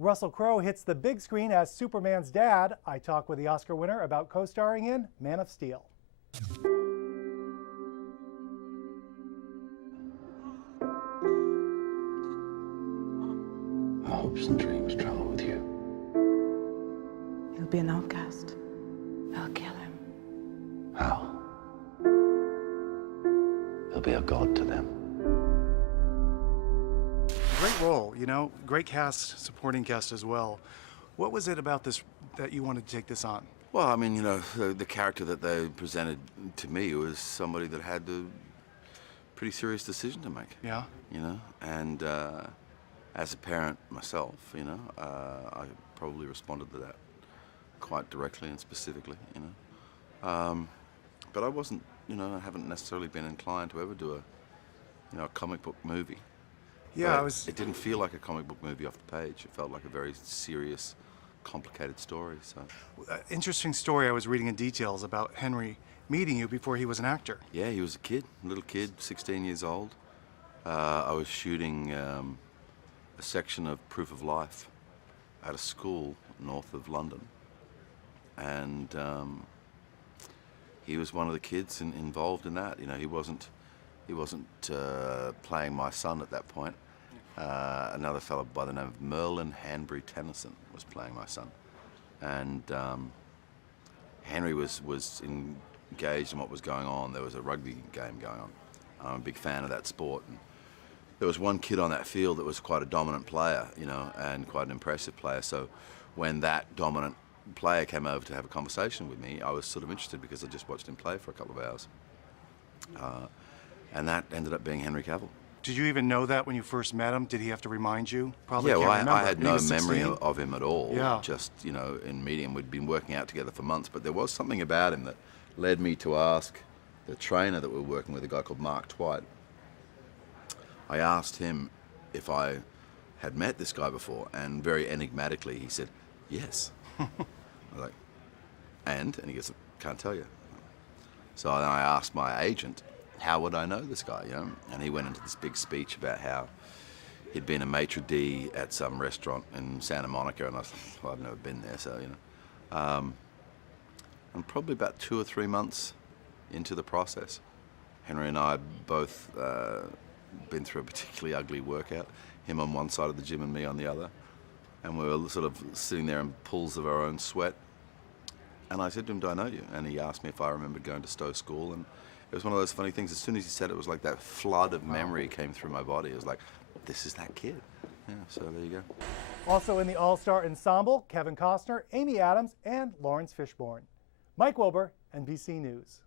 Russell Crowe hits the big screen as Superman's dad. I talk with the Oscar winner about co-starring in Man of Steel. Hopes and dreams travel with you. He'll be an outcast. I'll kill him. How? He'll be a god to them. Great role, you know, great cast, supporting cast as well. What was it about this that you wanted to take this on? Well, I mean, you know, the character that they presented to me was somebody that had a pretty serious decision to make. Yeah. You know, and as a parent myself, you know, I probably responded to that quite directly and specifically, you know. But I wasn't, you know, I haven't necessarily been inclined to ever do a comic book movie. Yeah, It didn't feel like a comic book movie off the page. It felt like a very serious, complicated story. So, interesting story I was reading in details about Henry meeting you before he was an actor. yeah, he was a kid, a little kid, 16 years old. I was shooting a section of Proof of Life at a school north of London, and he was one of the kids involved in that. You know, he wasn't playing my son at that point. Another fellow by the name of Merlin Hanbury Tennyson was playing my son, and Henry was engaged in what was going on. There was a rugby game going on. I'm a big fan of that sport, and there was one kid on that field that was quite a dominant player, you know, and quite an impressive player. So when that dominant player came over to have a conversation with me, I was sort of interested because I just watched him play for a couple of hours. And that ended up being Henry Cavill. Did you even know that when you first met him? Did he have to remind you? Probably Yeah, well, can't remember. I had He no was memory 16. of him at all. Yeah. Just, you know, in meeting him, we'd been working out together for months, but there was something about him that led me to ask the trainer that we were working with, a guy called Mark Twight. I asked him if I had met this guy before, and very enigmatically he said, yes. I was like, and he goes, can't tell you. So then I asked my agent, how would I know this guy, you know? And he went into this big speech about how he'd been a maitre d' at some restaurant in Santa Monica, and I was like, well, I've never been there, so, you know. And probably about 2 or 3 months into the process, Henry and I had both been through a particularly ugly workout, him on one side of the gym and me on the other, and we were sort of sitting there in pools of our own sweat. And I said to him, do I know you? And he asked me if I remembered going to Stowe School, and it was one of those funny things. As soon as he said it, was like that flood of memory came through my body. It was like, this is that kid. Yeah, so there you go. Also in the All-Star Ensemble, Kevin Costner, Amy Adams, and Lawrence Fishburne. Mike Wilbur, NBC News.